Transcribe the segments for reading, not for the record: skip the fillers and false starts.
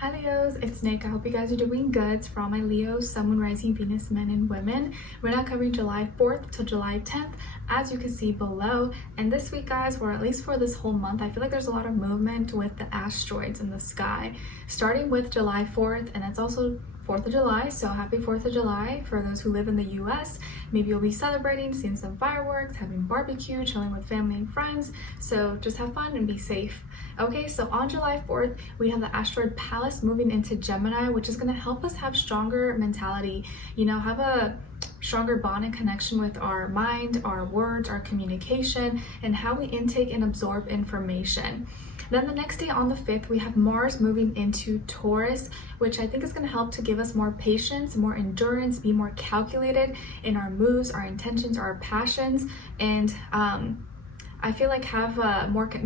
Hi Leos, it's Nick. I hope you guys are doing good. It's for all my Leos, Sun, Moon, Rising, Venus, men and women. We're now covering July 4th to July 10th, as you can see below. And this week, guys, or at least for this whole month, I feel like there's a lot of movement with the asteroids in the sky. Starting with July 4th, and it's also 4th of July, so happy 4th of July for those who live in the US. Maybe you'll be celebrating, seeing some fireworks, having barbecue, chilling with family and friends. So just have fun and be safe. Okay, so on July 4th, we have the asteroid Pallas moving into Gemini, which is going to help us have stronger mentality, have a stronger bond and connection with our mind, our words, our communication, and how we intake and absorb information. Then the next day on the 5th, we have Mars moving into Taurus, which I think is going to help to give us more patience, more endurance, be more calculated in our moves, our intentions, our passions, and I feel like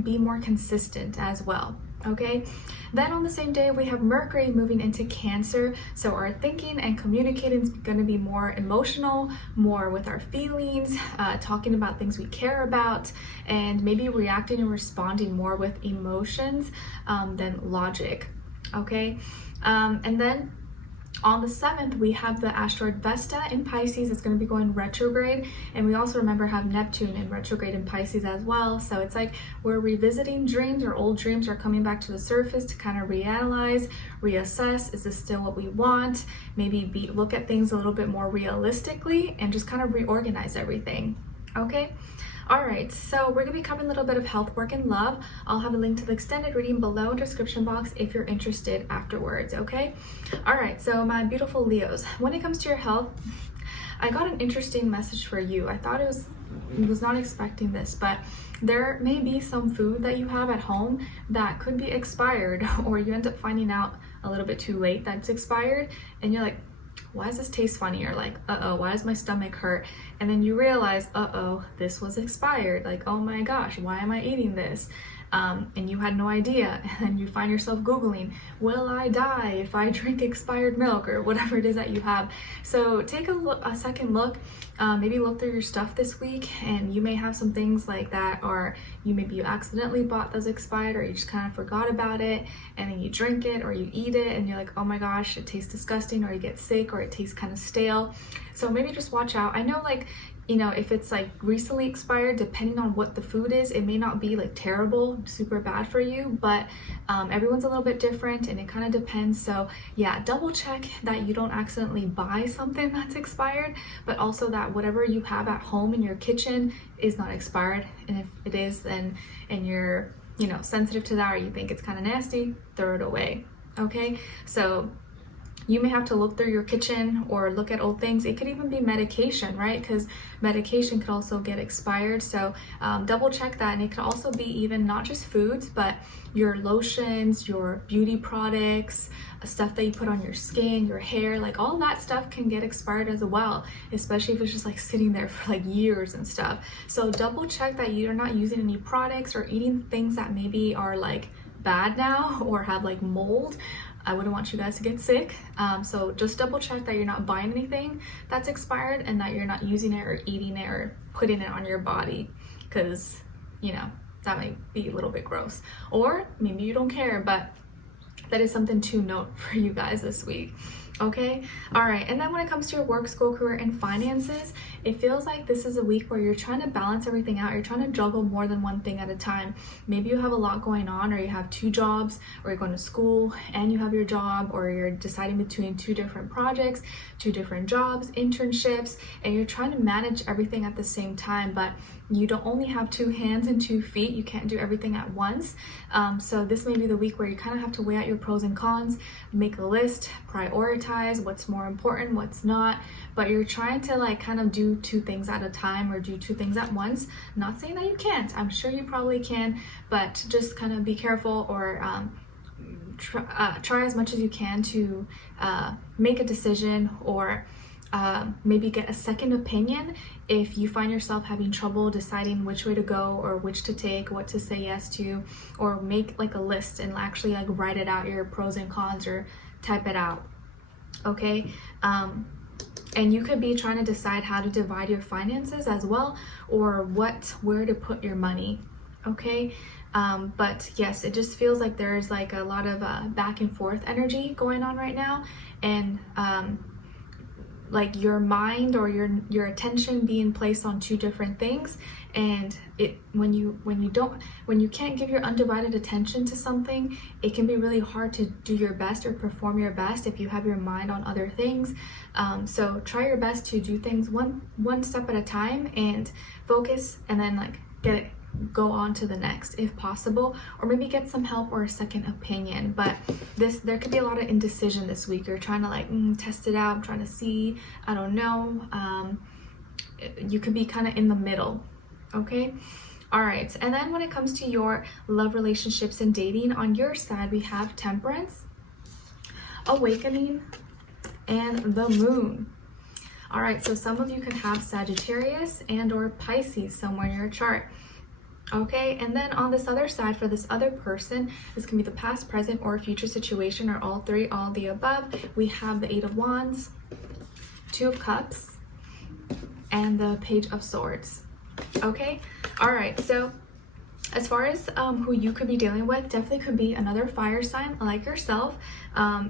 be more consistent as well. Okay, then on the same day we have Mercury moving into Cancer, so our thinking and communicating is going to be more emotional, more with our feelings, talking about things we care about, and maybe reacting and responding more with emotions than logic. Okay, and then on the 7th, we have the asteroid Vesta in Pisces. It's going to be going retrograde. And we also have Neptune in retrograde in Pisces as well. So it's like we're revisiting dreams, or old dreams are coming back to the surface to kind of reanalyze, reassess. Is this still what we want? Maybe look at things a little bit more realistically and just kind of reorganize everything. Okay? All right, so we're gonna be covering a little bit of health, work, and love. I'll have a link to the extended reading below in the description box if you're interested afterwards, okay? All right, so my beautiful Leos, when it comes to your health, I got an interesting message for you. I thought was not expecting this, but there may be some food that you have at home that could be expired, or you end up finding out a little bit too late that it's expired, and you're like, why does this taste funny? Or like, uh-oh, why does my stomach hurt? And then you realize, uh-oh, this was expired. Like, oh my gosh, why am I eating this? And you had no idea. And then you find yourself Googling, will I die if I drink expired milk, or whatever it is that you have. So take a second look, maybe look through your stuff this week, and you may have some things like that, or you accidentally bought those expired, or you just kind of forgot about it, and then you drink it or you eat it and you're like, oh my gosh, it tastes disgusting, or you get sick, or it tastes kind of stale. So maybe just watch out. I know, like, if it's like recently expired, depending on what the food is, it may not be like terrible, super bad for you, but everyone's a little bit different and it kind of depends. So yeah, double check that you don't accidentally buy something that's expired, but also that whatever you have at home in your kitchen is not expired. And if it is, then, and you're, sensitive to that, or you think it's kind of nasty, throw it away. Okay, so you may have to look through your kitchen or look at old things. It could even be medication, right? Because medication could also get expired. So double check that. And it could also be even not just foods, but your lotions, your beauty products, stuff that you put on your skin, your hair, like all that stuff can get expired as well, especially if it's just like sitting there for like years and stuff. So double check that you're not using any products or eating things that maybe are like bad now or have like mold. I wouldn't want you guys to get sick. So just double check that you're not buying anything that's expired, and that you're not using it or eating it or putting it on your body, because that might be a little bit gross. Or maybe you don't care, but that is something to note for you guys this week. Okay, all right. And then when it comes to your work, school, career, and finances, it feels like this is a week where you're trying to balance everything out. You're trying to juggle more than one thing at a time. Maybe you have a lot going on, or you have two jobs, or you're going to school and you have your job, or you're deciding between two different projects, two different jobs, internships, and you're trying to manage everything at the same time, but you don't only have 2 hands and 2 feet. You can't do everything at once. So this may be the week where you kind of have to weigh out your pros and cons, make a list, prioritize what's more important, what's not, but you're trying to like kind of do 2 things at a time, or do 2 things at once. Not saying that you can't. I'm sure you probably can, but just kind of be careful, or try as much as you can to make a decision, or maybe get a second opinion if you find yourself having trouble deciding which way to go, or which to take, what to say yes to, or make like a list and actually like write it out, your pros and cons, or type it out. Okay, and you could be trying to decide how to divide your finances as well, or where to put your money. Okay, But yes, it just feels like there's like a lot of back and forth energy going on right now, and like your mind or your attention being placed on two different things. And when you can't give your undivided attention to something, it can be really hard to do your best or perform your best if you have your mind on other things. So try your best to do things one step at a time and focus, and then like go on to the next if possible, or maybe get some help or a second opinion. But there could be a lot of indecision this week. You're trying to like test it out, I'm trying to see, I don't know. You could be kind of in the middle. Okay, all right. And then when it comes to your love, relationships, and dating, on your side we have Temperance, Awakening, and the Moon. All right, so some of you can have Sagittarius and or Pisces somewhere in your chart. Okay, and then on this other side, for this other person, this can be the past, present, or future situation, or all three, all the above. We have the Eight of Wands, Two of Cups, and the Page of Swords. Okay, all right, so as far as who you could be dealing with, definitely could be another fire sign like yourself,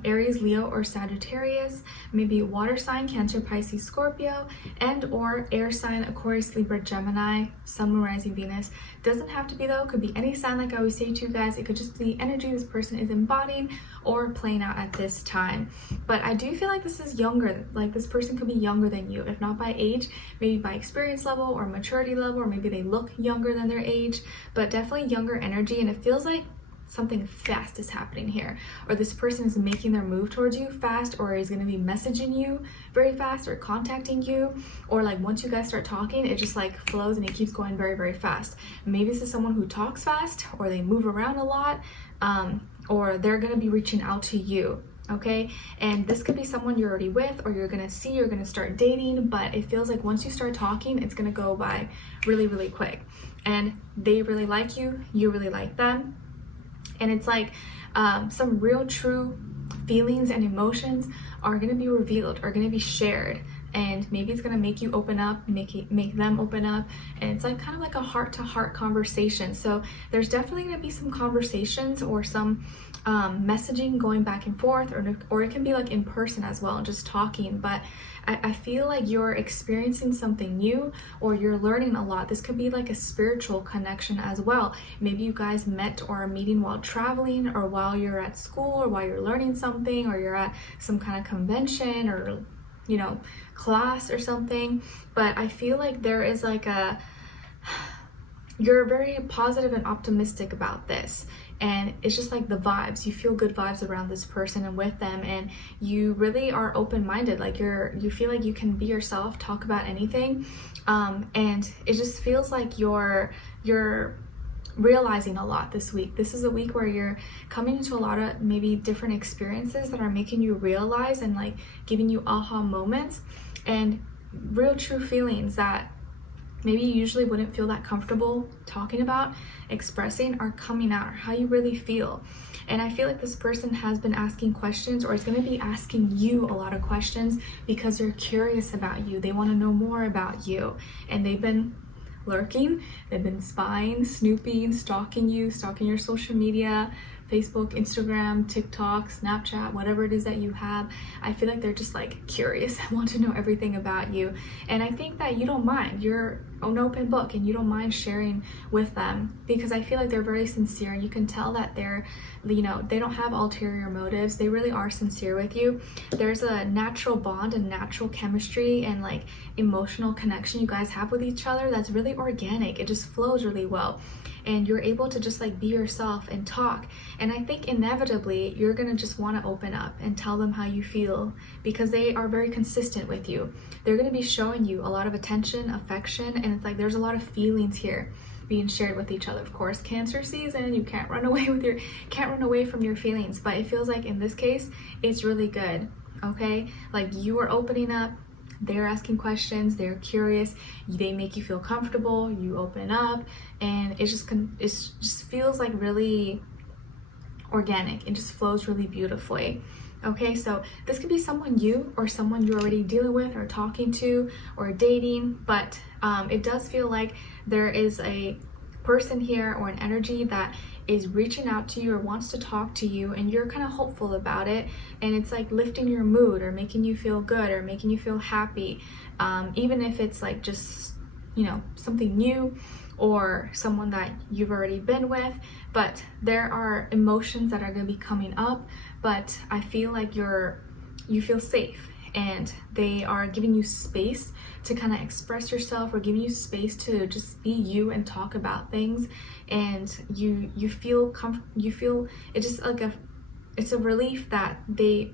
Aries, Leo, or Sagittarius, maybe water sign, Cancer, Pisces, Scorpio, and or air sign, Aquarius, Libra, Gemini, Sun, Moon, Rising, Venus. Doesn't have to be though, could be any sign like I always say to you guys. It could just be energy this person is embodying or playing out at this time. But I do feel like this is younger, like this person could be younger than you, if not by age, maybe by experience level or maturity level, or maybe they look younger than their age, but definitely younger energy. And it feels like something fast is happening here, or this person is making their move towards you fast, or is going to be messaging you very fast, or contacting you, or like once you guys start talking, it just like flows and it keeps going very, very fast. Maybe this is someone who talks fast, or they move around a lot, or they're going to be reaching out to you. Okay, and this could be someone you're already with, or you're gonna see, you're gonna start dating, but it feels like once you start talking, it's gonna go by really, really quick, and they really like you, you really like them, and it's like some real true feelings and emotions are gonna be revealed, are gonna be shared, and maybe it's gonna make you open up, make them open up, and it's like kind of like a heart-to-heart conversation. So there's definitely gonna be some conversations or some messaging going back and forth, or it can be like in person as well, just talking. But I feel like you're experiencing something new, or you're learning a lot. This could be like a spiritual connection as well. Maybe you guys met or are meeting while traveling, or while you're at school, or while you're learning something, or you're at some kind of convention, or you know, class or something. But I feel like there is like you're very positive and optimistic about this, and it's just like the vibes, you feel good vibes around this person and with them, and you really are open-minded, like you feel like you can be yourself, talk about anything, and it just feels like you're realizing a lot this week. This is a week where you're coming into a lot of maybe different experiences that are making you realize and like giving you aha moments, and real true feelings that maybe you usually wouldn't feel that comfortable talking about, expressing, are coming out, or how you really feel. And I feel like this person has been asking questions, or is going to be asking you a lot of questions, because they're curious about you. They want to know more about you, and they've been lurking, they've been spying, snooping, stalking you, stalking your social media, Facebook, Instagram, TikTok, Snapchat, whatever it is that you have. I feel like they're just like curious and want to know everything about you. And I think that you don't mind. You're an open book, and you don't mind sharing with them, because I feel like they're very sincere, and you can tell that they're, you know, they don't have ulterior motives. They really are sincere with you. There's a natural bond and natural chemistry and like emotional connection you guys have with each other that's really organic. It just flows really well, and you're able to just like be yourself and talk. And I think inevitably you're gonna just want to open up and tell them how you feel, because they are very consistent with you. They're gonna be showing you a lot of attention, affection, and it's like there's a lot of feelings here being shared with each other. Of course, Cancer season, you can't run away from your feelings, but it feels like in this case it's really good. Okay, like you are opening up, they're asking questions, they're curious, they make you feel comfortable, you open up, and it just feels like really organic. It just flows really beautifully. Okay, so this could be someone you, or someone you're already dealing with or talking to or dating, but it does feel like there is a person here or an energy that is reaching out to you or wants to talk to you, and you're kind of hopeful about it, and it's like lifting your mood or making you feel good or making you feel happy, even if it's like just, you know, something new or someone that you've already been with. But there are emotions that are going to be coming up, but I feel like you feel safe, and they are giving you space to kind of express yourself, or giving you space to just be you and talk about things. And you feel it's just like it's a relief that they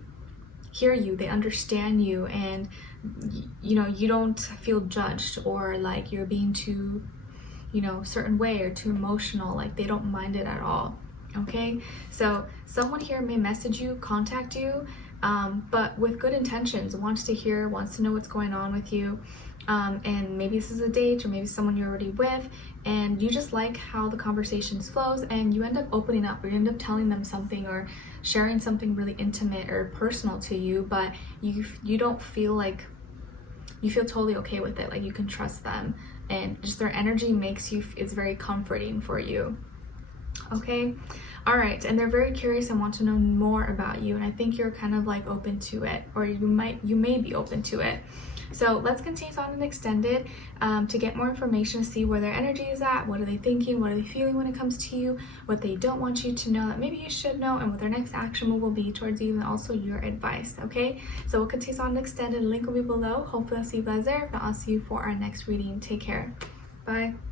hear you, they understand you, and you know, you don't feel judged or like you're being too, you know, certain way or too emotional. Like they don't mind it at all. Okay, so someone here may message you, contact you, but with good intentions, wants to hear, wants to know what's going on with you, and maybe this is a date or maybe someone you're already with, and you just like how the conversations flows, and you end up opening up, or you end up telling them something or sharing something really intimate or personal to you, but you don't feel like, you feel totally okay with it, like you can trust them, and just their energy makes you, it's very comforting for you. Okay, all right, and they're very curious and want to know more about you, and I think you're kind of like open to it, or you may be open to it. So let's continue on and extended to get more information, see where their energy is at, what are they thinking, what are they feeling when it comes to you, what they don't want you to know that maybe you should know, and what their next action move will be towards you, and also your advice. Okay, so we'll continue on and extended. Link will be below. Hopefully I'll see you guys there. If not, I'll see you for our next reading. Take care. Bye.